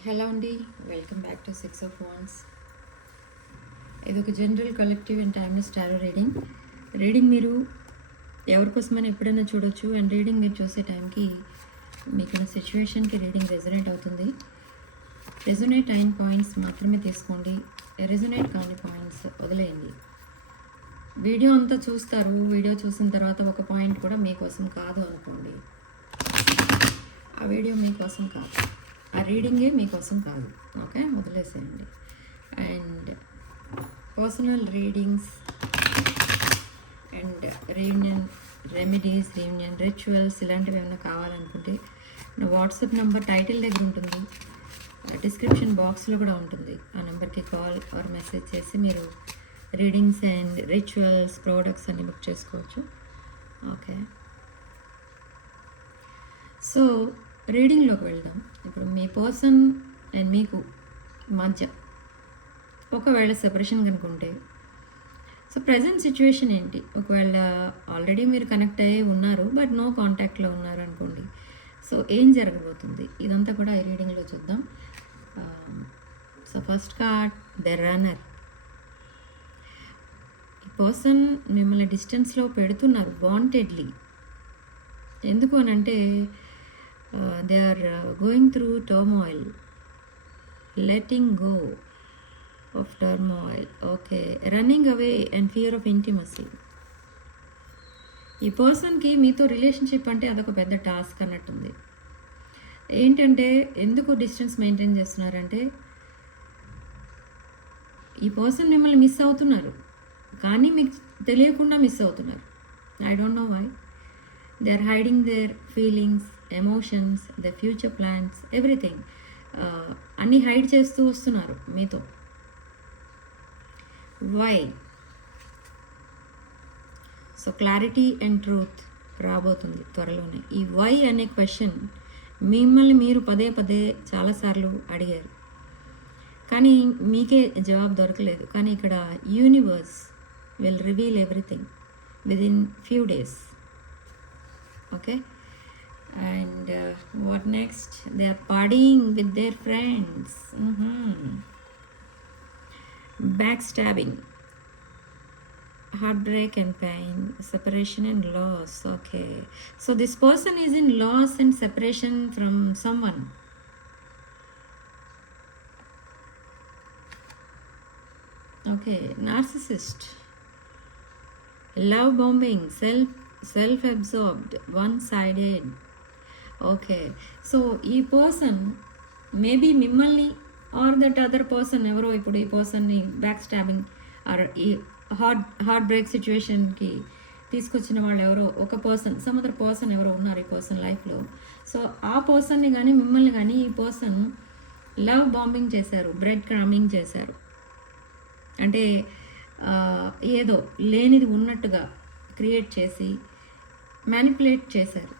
Hello అండి, welcome back to 6 of Wands. ఇది ఒక general collective and timeless tarot reading మీరు ఎవరికోసమైనా ఎప్పుడైనా చూడొచ్చు. అండ్ రీడింగ్ మీరు చూసే టైంకి మీకున్న సిచ్యువేషన్కి రీడింగ్ రెజొనేట్ అవుతుంది. రెజొనేట్ అయిన పాయింట్స్ మాత్రమే తీసుకోండి, రెజొనేట్ కాని పాయింట్స్ వదిలేయండి. వీడియో అంతా చూస్తారు, వీడియో చూసిన తర్వాత ఒక పాయింట్ కూడా మీకోసం కాదు అనుకోండి, ఆ వీడియో మీకోసం కాదు, ఆ రీడింగే మీకోసం కాదు. ఓకే, వదిలేసేయండి. And personal readings and reunion remedies, reunion rituals ఇలాంటివి ఏమైనా కావాలనుకుంటే నా వాట్సాప్ నెంబర్ టైటిల్ దగ్గర ఉంటుంది, డిస్క్రిప్షన్ బాక్స్లో కూడా ఉంటుంది. ఆ నెంబర్కి కాల్ ఆర్ మెసేజ్ చేసి మీరు రీడింగ్స్ అండ్ రిచువల్స్ ప్రోడక్ట్స్ అన్ని బుక్ చేసుకోవచ్చు. ఓకే, సో రీడింగ్లోకి వెళ్దాం. ఇప్పుడు మీ పర్సన్ అండ్ మీకు మధ్య ఒకవేళ సెపరేషన్ కనుకుంటే, సో ప్రజెంట్ సిచ్యువేషన్ ఏంటి? ఒకవేళ ఆల్రెడీ మీరు కనెక్ట్ అయ్యి ఉన్నారు బట్ నో కాంటాక్ట్లో ఉన్నారు అనుకోండి, సో ఏం జరగబోతుంది ఇదంతా కూడా ఈ రీడింగ్లో చూద్దాం. So first card the runner. ఈ పర్సన్ మిమ్మల్ని డిస్టెన్స్లో పెడుతున్నారు వాంటెడ్లీ. ఎందుకు అని అంటే they are going through turmoil, letting go of turmoil. Okay, running away and fear of intimacy. ఈ పర్సన్కి మీతో రిలేషన్షిప్ అంటే అదొక పెద్ద టాస్క్ అన్నట్టుంది. ఏంటంటే ఎందుకు డిస్టెన్స్ మెయింటైన్ చేస్తున్నారంటే, ఈ పర్సన్ మిమ్మల్ని మిస్ అవుతున్నారు కానీ మీకు తెలియకుండా మిస్ అవుతున్నారు. I don't know why. They are hiding their feelings, emotions, the future plans, everything అన్నీ హైడ్ చేస్తూ వస్తున్నారు మీతో. Why? So clarity and truth రాబోతుంది త్వరలోనే. ఈ వై అనే క్వశ్చన్ మిమ్మల్ని మీరు పదే పదే చాలాసార్లు అడిగారు కానీ మీకే జవాబు దొరకలేదు. కానీ ఇక్కడ universe will reveal everything within few days. Okay, and what next? They are partying with their friends. Backstabbing, heartbreak and pain, separation and loss. Okay, so this person is in loss and separation from someone. Okay, narcissist, love bombing, self-absorbed, one-sided. Okay, so ఈ person maybe మిమ్మల్ని are that other person ఎవరో ఇప్పుడు ఈ పర్సన్ని back stabbing are ఈ heart break సిచ్యువేషన్కి తీసుకొచ్చిన వాళ్ళు ఎవరో ఒక పర్సన్, సమ్ అదర్ పర్సన్ ఎవరో ఉన్నారు ఈ పర్సన్ లైఫ్లో. సో ఆ పర్సన్ని కానీ మిమ్మల్ని కానీ ఈ పర్సన్ లవ్ బాంబింగ్ చేశారు, బ్రెడ్ క్రమింగ్ చేశారు. అంటే ఏదో లేనిది ఉన్నట్టుగా క్రియేట్ చేసి మ్యానిపులేట్ చేశారు.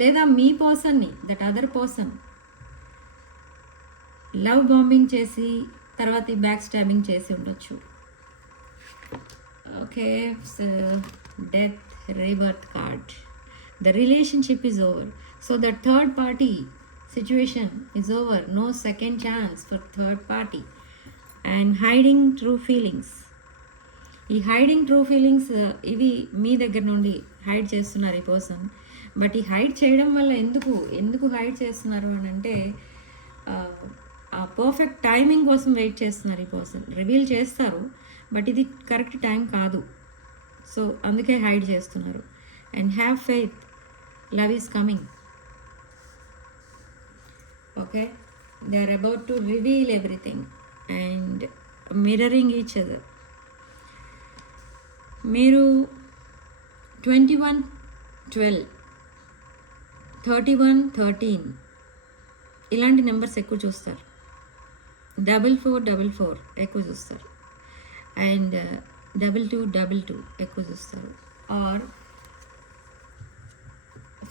లేదా మీ పర్సన్ని, that other person love bombing చేసి తర్వాత ఈ బ్యాక్ స్టాబింగ్ చేసి ఉండొచ్చు. Okay, death, rebirth card. The relationship is over. So the third party situation is over. No second chance for third party. And hiding true feelings. ఈ hiding true feelings ఇవి మీ దగ్గర నుండి హైడ్ చేస్తున్నారు ఈ person. But ఈ hide చేయడం వల్ల ఎందుకు హైడ్ చేస్తున్నారు అని అంటే, ఆ పర్ఫెక్ట్ టైమింగ్ కోసం వెయిట్ చేస్తున్నారు ఈ పర్సన్. రివీల్ చేస్తారు బట్ ఇది కరెక్ట్ టైం కాదు, సో అందుకే హైడ్ చేస్తున్నారు. And have faith, love is coming. Okay, they are about to reveal everything and mirroring each other. మీరు 21-12, 31-13 ఇలాంటి నెంబర్స్ ఎక్కువ చూస్తారు. 44-44 ఎక్కువ చూస్తారు. అండ్ 22-22 ఎక్కువ చూస్తారు. ఆర్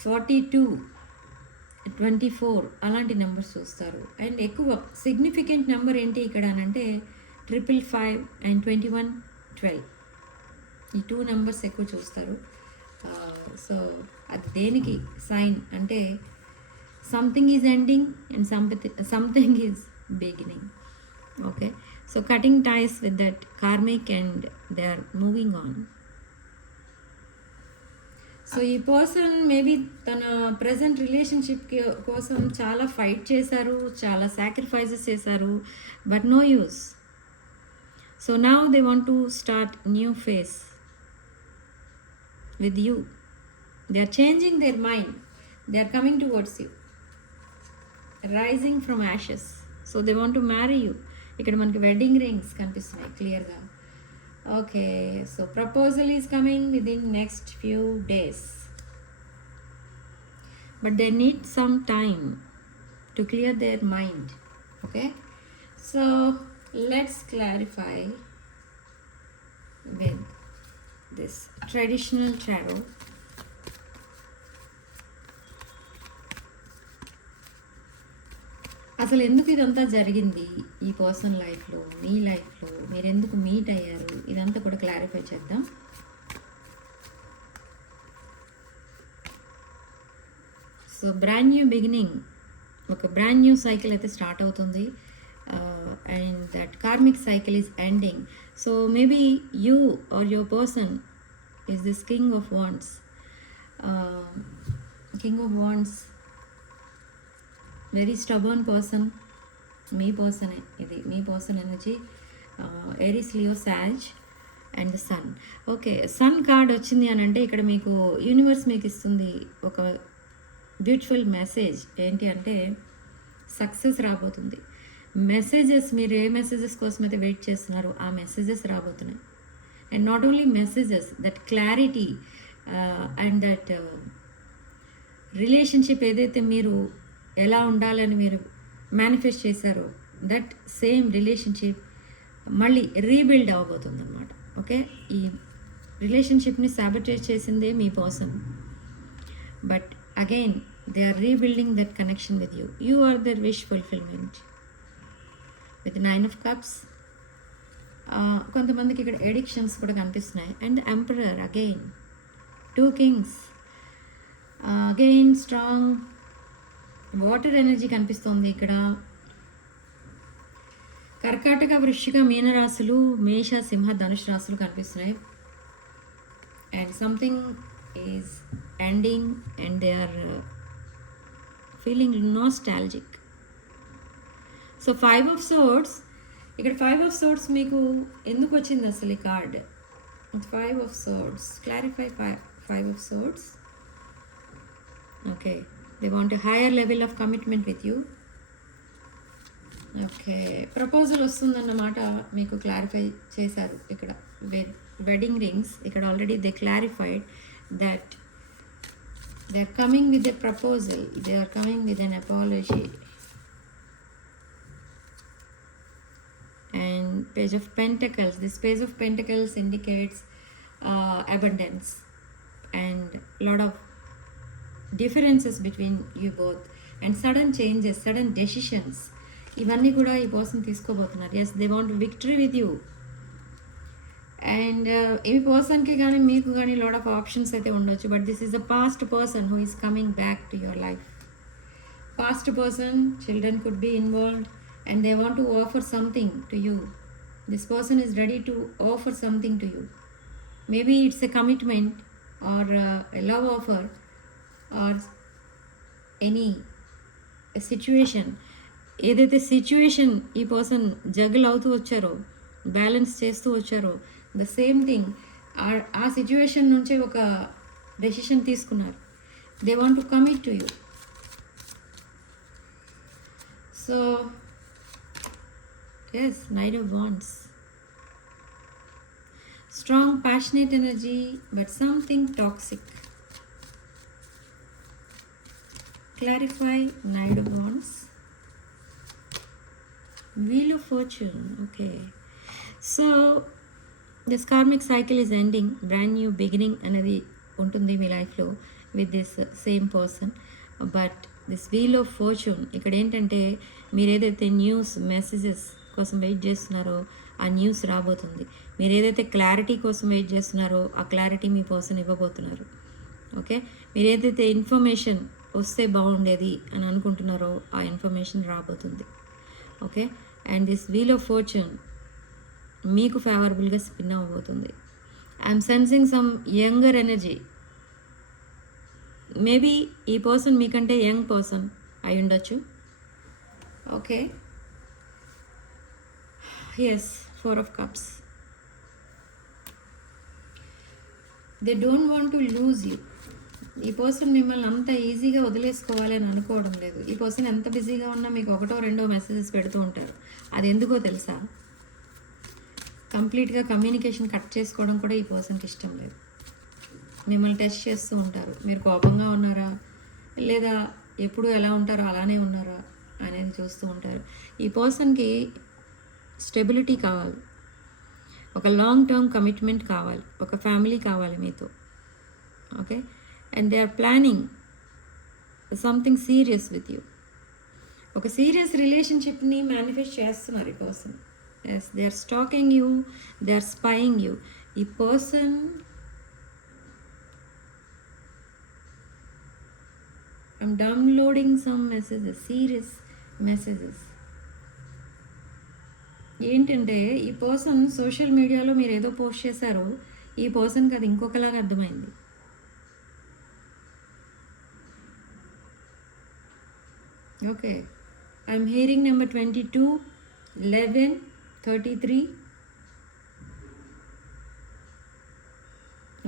42-24 అలాంటి నెంబర్స్ చూస్తారు. అండ్ ఎక్కువ సిగ్నిఫికెంట్ నెంబర్ ఏంటి ఇక్కడ అని అంటే 555 అండ్ 21-12 ఈ 2 నెంబర్స్ ఎక్కువ చూస్తారు. సో అది దేనికి సైన్ అంటే Something is ending and something is beginning. Okay, so cutting ties with that karmic and they are moving on. So ఈ పర్సన్ మేబీ తన ప్రజెంట్ రిలేషన్షిప్ కోసం చాలా ఫైట్ చేశారు, చాలా సాక్రిఫైసెస్ చేశారు, but no use. So now they want to start new phase with you. They are changing their mind, they are coming towards you, rising from ashes. So they want to marry you. ఇక్కడ మనకి wedding rings కనిపిస్తున్నాయి క్లియర్గా. Okay, so proposal is coming within next few days, but they need some time to clear their mind. Okay, so let's clarify with this traditional tarot. అసలు ఎందుకు ఇదంతా జరిగింది ఈ personal లైఫ్లో, మీ లైఫ్లో మీరు ఎందుకు మీట్ అయ్యారు, ఇదంతా కూడా క్లారిఫై చేద్దాం. సో బ్రాండ్ న్యూ బిగినింగ్, ఒక బ్రాండ్ న్యూ సైకిల్ అయితే స్టార్ట్ అవుతుంది. And that karmic cycle is ending. So maybe you or your person is this king of wands. King of wands, very stubborn person. Me person, ఇది మీ person energy. Aries, Leo, Sag and sun. Okay, sun card వచ్చింది అని అంటే ఇక్కడ మీకు universe మీకు ఇస్తుంది ఒక బ్యూటిఫుల్ మెసేజ్. ఏంటి అంటే సక్సెస్ రాబోతుంది. మెసేజెస్, మీరు ఏ మెసేజెస్ కోసం అయితే వెయిట్ చేస్తున్నారో ఆ మెసేజెస్ రాబోతున్నాయి. And not only messages, that clarity and that relationship ఏదైతే మీరు ఎలా ఉండాలని మీరు మేనిఫెస్ట్ చేశారో దట్ సేమ్ రిలేషన్షిప్ మళ్ళీ రీబిల్డ్ అవ్వబోతుంది అనమాట. ఓకే, ఈ రిలేషన్షిప్ని సాబిటేజ్ చేసిందే మీ person, but again they are rebuilding that connection with you. You are the wish fulfillment with 9 of Cups. కొంతమందికి ఇక్కడ ఎడిక్షన్స్ కూడా కనిపిస్తున్నాయి. And emperor, again 2 Kings, again strong water energy కనిపిస్తుంది ఇక్కడ. కర్కాటక, వృశ్చిక, మీనరాశులు, మేష, సింహ, ధనుష్ రాశులు కనిపిస్తున్నాయి. And something is ending and they are feeling nostalgic. So 5 of Swords, ఇక్కడ 5 of Swords మీకు ఎందుకు వచ్చింది అసలు ఈ card? 5 of Swords, clarify. 5 of Swords, okay, they want higher level of commitment with you. Okay, proposal వస్తుందన్నమాట మీకు clarify చేశారు ఇక్కడ. వెడ్డింగ్ రింగ్స్, ఇక్కడ already they clarified that they are coming with a proposal, they are coming with an apology. And Page of Pentacles, this Page of Pentacles indicates abundance and lot of differences between you both and sudden changes, sudden decisions. ఇవన్నీ కూడా ఈ person తీసుకోబోతున్నారు. Yes, they want victory with you. And ఈ పర్సన్కి కానీ మీకు కానీ lot of options అయితే ఉండొచ్చు, but this is the past person who is coming back to your life. Past person, children could be involved and they want to offer something to you. This person is ready to offer something to you. Maybe it's a commitment or a love offer or any a situation. ఏదైతే situation ఈ person juggle అవుతూ వచ్చారో, balance చేస్తూ వచ్చారో, the same thing ఆ situation నుంచే ఒక decision తీసుకున్నారు. They want to commit to you. So yes, Knight of Wands, strong passionate energy but something toxic. Clarify. Knight of Wands, Wheel of Fortune. Okay, so this karmic cycle is ending, brand new beginning అనేది ఉంటుంది మీ లైఫ్లో with this same person. But this wheel of fortune ఇక్కడ ఏంటంటే మీరు ఏదైతే news messages కోసం wait చేస్తున్నారో ఆ న్యూస్ రాబోతుంది. మీరు ఏదైతే క్లారిటీ కోసం వెయిట్ చేస్తున్నారో ఆ క్లారిటీ మీ పర్సన్ ఇవ్వబోతున్నారు. ఓకే, మీరు ఏదైతే ఇన్ఫర్మేషన్ వస్తే బాగుండేది అని అనుకుంటున్నారో ఆ ఇన్ఫర్మేషన్ రాబోతుంది. Okay, and this wheel of fortune మీకు ఫేవరబుల్గా స్పిన్ అవ్వబోతుంది. I'm sensing some younger energy. Maybe ఈ పర్సన్ మీకంటే యంగ్ పర్సన్ అయి ఉండొచ్చు. Okay, yes, 4 of Cups. They don't want to lose you. ఈ పర్సన్ మిమ్మల్ని అంత ఈజీగా వదిలేసుకోవాలి అని అనుకోవడం లేదు. ఈ పర్సన్ ఎంత బిజీగా ఉన్నా మీకు 1 or 2 మెసేజెస్ పెడుతూ ఉంటారు. అది ఎందుకో తెలుసా? కంప్లీట్గా కమ్యూనికేషన్ కట్ చేసుకోవడం కూడా ఈ పర్సన్కి ఇష్టం లేదు. మిమ్మల్ని టెస్ట్ చేస్తూ ఉంటారు. మీరు కోపంగా ఉన్నారా లేదా ఎప్పుడు ఎలా ఉంటారో అలానే ఉన్నారా అనేది చూస్తూ ఉంటారు. ఈ పర్సన్కి స్టెబిలిటీ కావాలి, ఒక లాంగ్ టర్మ్ కమిట్మెంట్ కావాలి, ఒక ఫ్యామిలీ కావాలి మీతో. Okay, and they are planning something serious with you. ఒక సీరియస్ రిలేషన్షిప్ని మేనిఫెస్ట్ చేస్తున్నారు ఈ person. Yes, they are stalking you, they are spying you. ఈ person I'm downloading some messages, serious messages. ఏంటంటే ఈ పర్సన్ సోషల్ మీడియాలో మీరు ఏదో పోస్ట్ చేశారో ఈ పర్సన్కి అది ఇంకొకలాగా అర్థమైంది. Okay, I'm hearing number 22, 11, 33.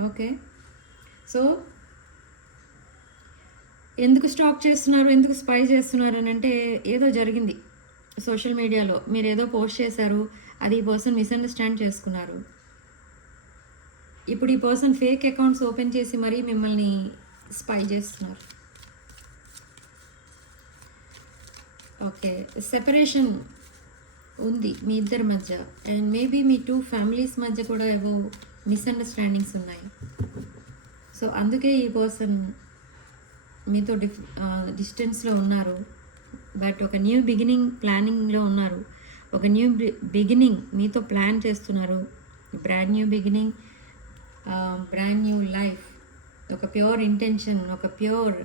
Okay, so ఎందుకు స్టాక్ చేస్తున్నారు, ఎందుకు స్పై చేస్తున్నారు అని అంటే ఏదో జరిగింది సోషల్ మీడియాలో. మీరు ఏదో పోస్ట్ చేశారు, అది ఈ పర్సన్ మిస్అండర్స్టాండ్ చేసుకున్నారు. ఇప్పుడు ఈ పర్సన్ ఫేక్ అకౌంట్స్ ఓపెన్ చేసి మరీ మిమ్మల్ని స్పై చేస్తున్నారు. ఓకే, సెపరేషన్ ఉంది మీ ఇద్దరి మధ్య, అండ్ మేబీ మీ 2 ఫ్యామిలీస్ మధ్య కూడా ఏవో మిస్అండర్స్టాండింగ్స్ ఉన్నాయి. సో అందుకే ఈ పర్సన్ మీతో డిస్టెన్స్లో ఉన్నారు. బట్ ఒక న్యూ బిగినింగ్ ప్లానింగ్లో ఉన్నారు. ఒక న్యూ బిగినింగ్ మీతో ప్లాన్ చేస్తున్నారు. Brand new beginning, brand new life, ఒక ప్యూర్ ఇంటెన్షన్, ఒక ప్యూర్,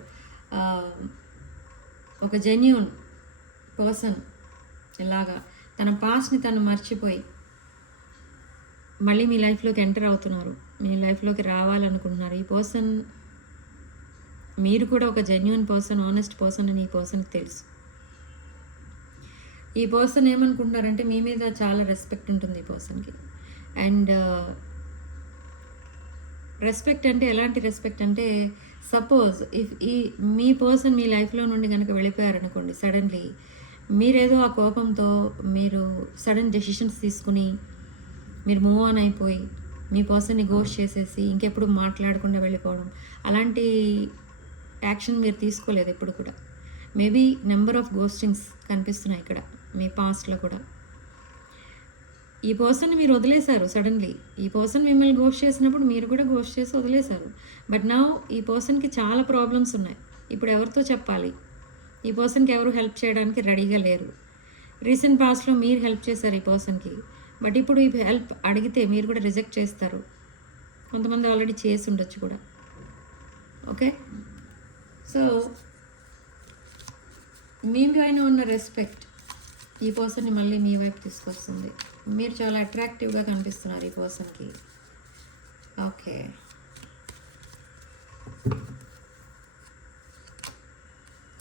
ఒక జెన్యూన్ పర్సన్ ఇలాగా తన పాస్ట్ని తను మర్చిపోయి మళ్ళీ మీ లైఫ్లోకి ఎంటర్ అవుతున్నారు, మీ లైఫ్లోకి రావాలనుకుంటున్నారు. ఈ పర్సన్ మీరు కూడా ఒక జెన్యూన్ పర్సన్, ఆనెస్ట్ పర్సన్ అని ఈ పర్సన్కి తెలుసు. ఈ పర్సన్ ఏమనుకుంటున్నారంటే మీ మీద చాలా రెస్పెక్ట్ ఉంటుంది ఈ పర్సన్కి. అండ్ రెస్పెక్ట్ అంటే ఎలాంటి రెస్పెక్ట్ అంటే, సపోజ్ ఇఫ్ మీ పర్సన్ మీ లైఫ్లో నుండి కనుక వెళ్ళిపోయారనుకోండి, సడన్లీ మీరేదో ఆ కోపంతో మీరు సడన్ డెసిషన్స్ తీసుకుని మీరు మూవ్ ఆన్ అయిపోయి మీ పర్సన్ని గోస్ట్ చేసేసి ఇంకెప్పుడు మాట్లాడకుండా వెళ్ళిపోవడం, అలాంటి యాక్షన్ మీరు తీసుకోలేదు ఎప్పుడు కూడా. మేబీ నెంబర్ ఆఫ్ గోస్టింగ్స్ కనిపిస్తున్నాయి ఇక్కడ మీ పాస్ట్లో కూడా. ఈ పర్సన్ని మీరు వదిలేశారు సడన్లీ. ఈ పర్సన్ మిమ్మల్ని గోస్ట్ చేసినప్పుడు మీరు కూడా గోస్ట్ చేసి వదిలేశారు. బట్ నౌ ఈ పర్సన్కి చాలా ప్రాబ్లమ్స్ ఉన్నాయి. ఇప్పుడు ఎవరితో చెప్పాలి? ఈ పర్సన్కి ఎవరు హెల్ప్ చేయడానికి రెడీగా లేరు. రీసెంట్ పాస్ట్లో మీరు హెల్ప్ చేశారు ఈ పర్సన్కి, బట్ ఇప్పుడు ఈ హెల్ప్ అడిగితే మీరు కూడా రిజెక్ట్ చేస్తారు. కొంతమంది ఆల్రెడీ చేసి ఉండొచ్చు కూడా. ఓకే, సో మీ పైన ఉన్న రెస్పెక్ట్ ఈ పర్సన్ని మళ్ళీ మీ వైపు తీసుకొస్తుంది. మీరు చాలా అట్రాక్టివ్గా కనిపిస్తున్నారు ఈ పర్సన్కి. Okay,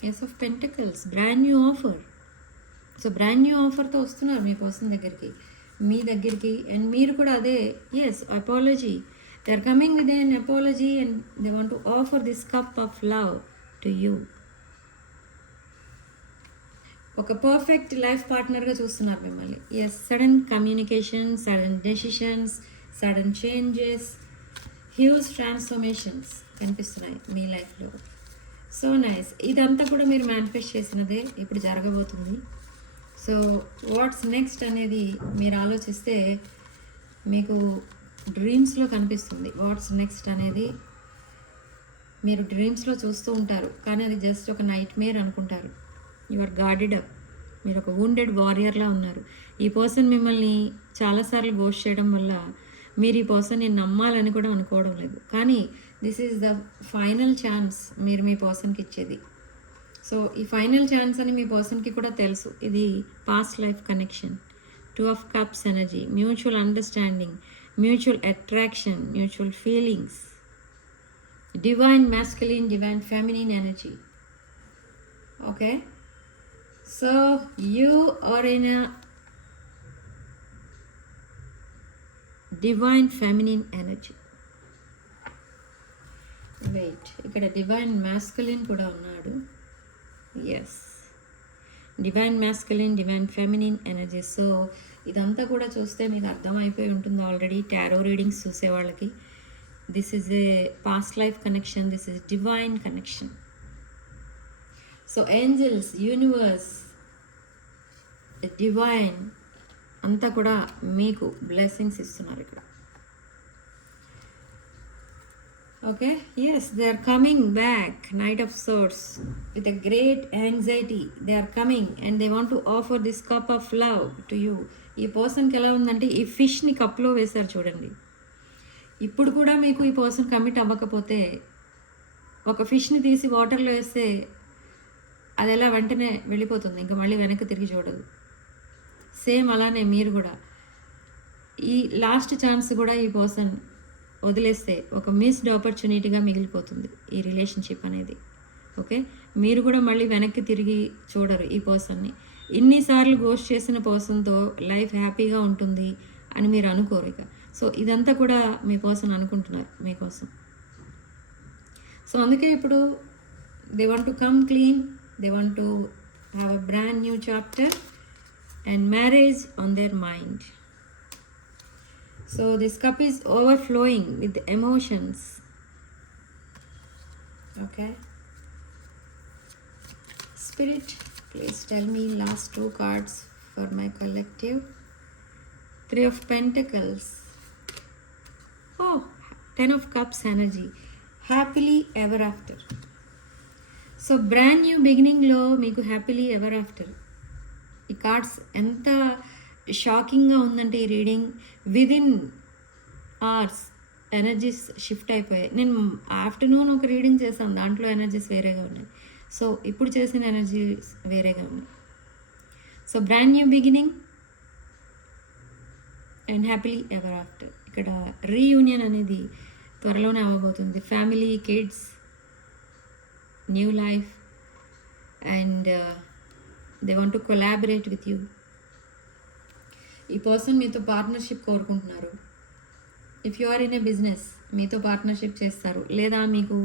ace of pentacles, brand new offer. So brand new ఆఫర్తో వస్తున్నారు మీ పర్సన్ దగ్గరికి, మీ దగ్గరికి. అండ్ మీరు కూడా అదే, yes, apology. They are coming with an apology and they want to offer this cup of love to you. ఒక perfect life పార్ట్నర్గా చూస్తున్నారు మిమ్మల్ని. Yes, sudden communication, sudden decisions, sudden changes, huge transformations కనిపిస్తున్నాయి మీ లైఫ్లో. So nice. ఇదంతా కూడా మీరు మేనిఫెస్ట్ చేసినదే ఇప్పుడు జరగబోతుంది. సో వాట్స్ నెక్స్ట్ అనేది మీరు ఆలోచిస్తే మీకు డ్రీమ్స్లో కనిపిస్తుంది. వాట్స్ నెక్స్ట్ అనేది మీరు డ్రీమ్స్లో చూస్తూ ఉంటారు, కానీ అది జస్ట్ ఒక నైట్ మేర్ అనుకుంటారు. You are guarded up. మీరు ఒక వూండెడ్ వారియర్లా ఉన్నారు. ఈ పర్సన్ మిమ్మల్ని చాలాసార్లు గోస్ట్ చేయడం వల్ల మీరు ఈ పర్సన్ని నమ్మాలని కూడా అనుకోవడం లేదు, కానీ this is the final chance మీరు మీ పర్సన్కి ఇచ్చేది. సో ఈ ఫైనల్ ఛాన్స్ అని మీ పర్సన్కి కూడా తెలుసు. ఇది past life connection, 2 of Cups energy, mutual understanding, mutual attraction, mutual feelings, divine masculine, divine feminine energy. Okay, so you are in a divine feminine energy. Wait, ఇక్కడ డివైన్ masculine కూడా ఉన్నాడు. Yes, divine masculine, divine feminine energy. So ఇదంతా కూడా చూస్తే మీకు అర్థమైపోయి ఉంటుంది already tarot readings చూసే వాళ్ళకి. This is a past life connection, this is divine connection. So angels, universe, divine అంతా కూడా మీకు బ్లెస్సింగ్స్ ఇస్తున్నారు ఇక్కడ. Okay, yes, they are coming back, Knight of Swords, with a great anxiety. They are coming and they want to offer this cup of love to you. ఈ పర్సన్కి ఎలా ఉందంటే ఈ ఫిష్ని కప్లో వేశారు చూడండి. ఇప్పుడు కూడా మీకు ఈ పర్సన్ కమిట్ అవ్వకపోతే ఒక ఫిష్ని తీసి వాటర్లో వేస్తే అది ఎలా వెంటనే వెళ్ళిపోతుంది, ఇంకా మళ్ళీ వెనక్కి తిరిగి చూడదు. సేమ్ అలానే మీరు కూడా ఈ లాస్ట్ ఛాన్స్ కూడా ఈ పర్సన్ వదిలేస్తే ఒక మిస్డ్ ఆపర్చునిటీగా మిగిలిపోతుంది ఈ రిలేషన్షిప్ అనేది. ఓకే, మీరు కూడా మళ్ళీ వెనక్కి తిరిగి చూడరు ఈ పర్సన్ని. ఇన్నిసార్లు గోస్ట్ చేసిన పర్సన్తో లైఫ్ హ్యాపీగా ఉంటుంది అని మీరు అనుకోరు ఇక. సో ఇదంతా కూడా మీ పర్సన్ అనుకుంటున్నారు మీకోసం. సో అందుకే ఇప్పుడు they want to come clean, they want to have a brand new chapter and marriage on their mind. So this cup is overflowing with emotions. Okay. Spirit, please tell me last 2 cards for my collective. 3 of Pentacles. Oh, 10 of Cups energy. Happily ever after. So brand new beginning lo meeku happily ever after. ఈ cards ఎంత షాకింగ్గా ఉందంటే ఈ reading within hours energies shift అయిపోయాయి. నేను afternoon ఒక reading చేశాను, దాంట్లో ఎనర్జీస్ వేరేగా ఉన్నాయి. సో ఇప్పుడు చేసిన ఎనర్జీస్ వేరేగా ఉన్నాయి. So brand new beginning and happily ever after. ఇక్కడ రీయూనియన్ అనేది త్వరలోనే అవ్వబోతుంది. Family, kids, new life and they want to collaborate with you. ఈ పర్సన్ మీతో పార్ట్నర్షిప్ కోరుకుంటున్నారు. If you are in a business మీతో పార్ట్నర్షిప్ చేస్తారు, లేదా మీకు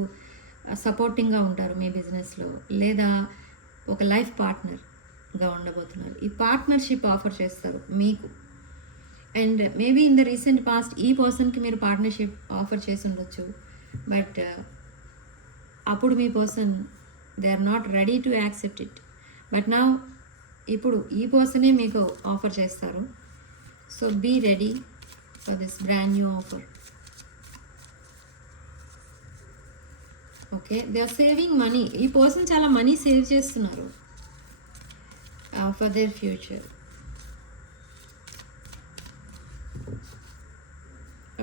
సపోర్టింగ్గా ఉంటారు మీ బిజినెస్లో, లేదా ఒక లైఫ్ పార్ట్నర్గా ఉండబోతున్నారు. ఈ పార్ట్నర్షిప్ ఆఫర్ చేస్తారు మీకు. And maybe in the recent past ఈ పర్సన్కి మీరు పార్ట్నర్షిప్ ఆఫర్ చేసి ఉండొచ్చు. బట్ అప్పుడు మీ person they are not ready to accept it. But నా ఇప్పుడు ఈ పర్సనే మీకు ఆఫర్ చేస్తారు. So be ready for this brand new offer. Okay, they are saving money. ఈ పర్సన్ చాలా మనీ సేవ్ చేస్తున్నారు for their future.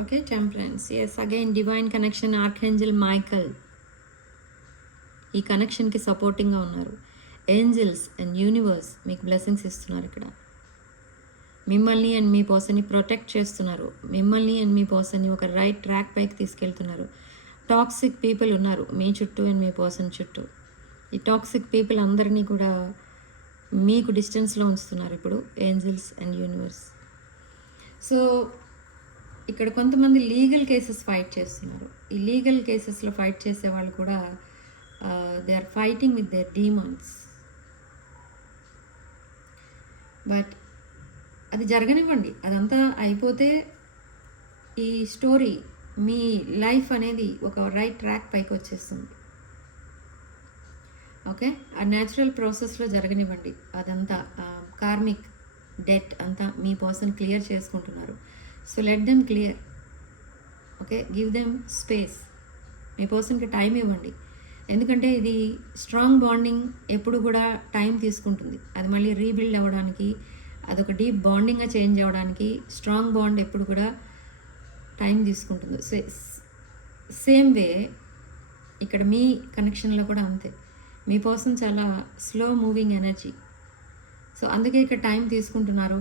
Okay, temperance. Yes, again divine connection, archangel Michael ఈ కనెక్షన్కి సపోర్టింగ్గా ఉన్నారు. ఏంజల్స్ అండ్ యూనివర్స్ మీకు blessings ఇస్తున్నారు. ఇక్కడ మిమ్మల్ని అండ్ మీ పర్సన్ని ప్రొటెక్ట్ చేస్తున్నారు. మిమ్మల్ని అండ్ మీ పర్సన్ని ఒక రైట్ ట్రాక్ పైకి తీసుకెళ్తున్నారు. టాక్సిక్ పీపుల్ ఉన్నారు మీ చుట్టూ అండ్ మీ పర్సన్ చుట్టూ. ఈ టాక్సిక్ పీపుల్ అందరినీ కూడా మీకు డిస్టెన్స్లో ఉంచుతున్నారు ఇప్పుడు ఏంజల్స్ అండ్ యూనివర్స్. సో ఇక్కడ కొంతమంది లీగల్ కేసెస్ ఫైట్ చేస్తున్నారు. ఈ లీగల్ కేసెస్లో ఫైట్ చేసే వాళ్ళు కూడా they are fighting with their demons. But అది జరగనివ్వండి, అదంతా అయిపోతే ఈ స్టోరీ మీ లైఫ్ అనేది ఒక రైట్ ట్రాక్ పైకి వచ్చేస్తుంది. ఓకే, ఆ న్యాచురల్ ప్రాసెస్లో జరగనివ్వండి. అదంతా కార్మిక్ డెట్ అంతా మీ పర్సన్ క్లియర్ చేసుకుంటున్నారు. So let them clear. Okay, give them space. మీ పర్సన్కి టైం ఇవ్వండి. ఎందుకంటే ఇది స్ట్రాంగ్ బాండింగ్ ఎప్పుడు కూడా టైం తీసుకుంటుంది. అది మళ్ళీ రీబిల్డ్ అవ్వడానికి, అదొక డీప్ బాండింగ్గా చేంజ్ అవ్వడానికి స్ట్రాంగ్ బాండ్ ఎప్పుడు కూడా టైం తీసుకుంటుంది. సో సేమ్ వే ఇక్కడ మీ కనెక్షన్లో కూడా అంతే. మీ పర్సన్ చాలా స్లో మూవింగ్ ఎనర్జీ. సో అందుకే ఇక్కడ టైం తీసుకుంటున్నారు.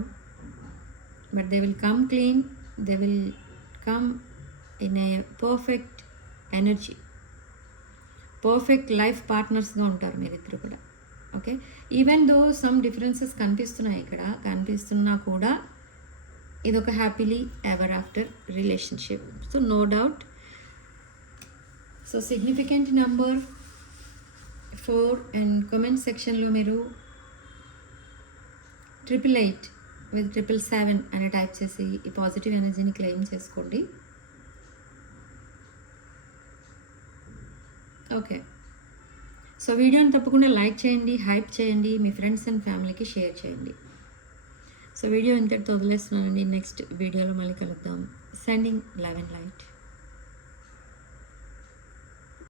But they will come clean, they will come in a perfect energy. Perfect life పార్ట్నర్స్గా ఉంటారు మీరిద్దరు కూడా. Okay, even though some differences కనిపిస్తున్నాయి ఇక్కడ, కనిపిస్తున్నా కూడా ఇదొక happily ever after relationship. So no doubt. So significant number 4 and comment సెక్షన్లో మీరు 888 విత్ 777 అని టైప్ చేసి ఈ పాజిటివ్ ఎనర్జీని క్లెయిమ్ చేసుకోండి. ఓకే, సో వీడియోని తప్పకుండా లైక్ చేయండి, హైప్ చేయండి, మీ ఫ్రెండ్స్ అండ్ ఫ్యామిలీకి షేర్ చేయండి. సో వీడియో ఇంతటితో వదిలేస్తున్నానండి. నెక్స్ట్ వీడియోలో మళ్ళీ కలుద్దాం. Sending love and light.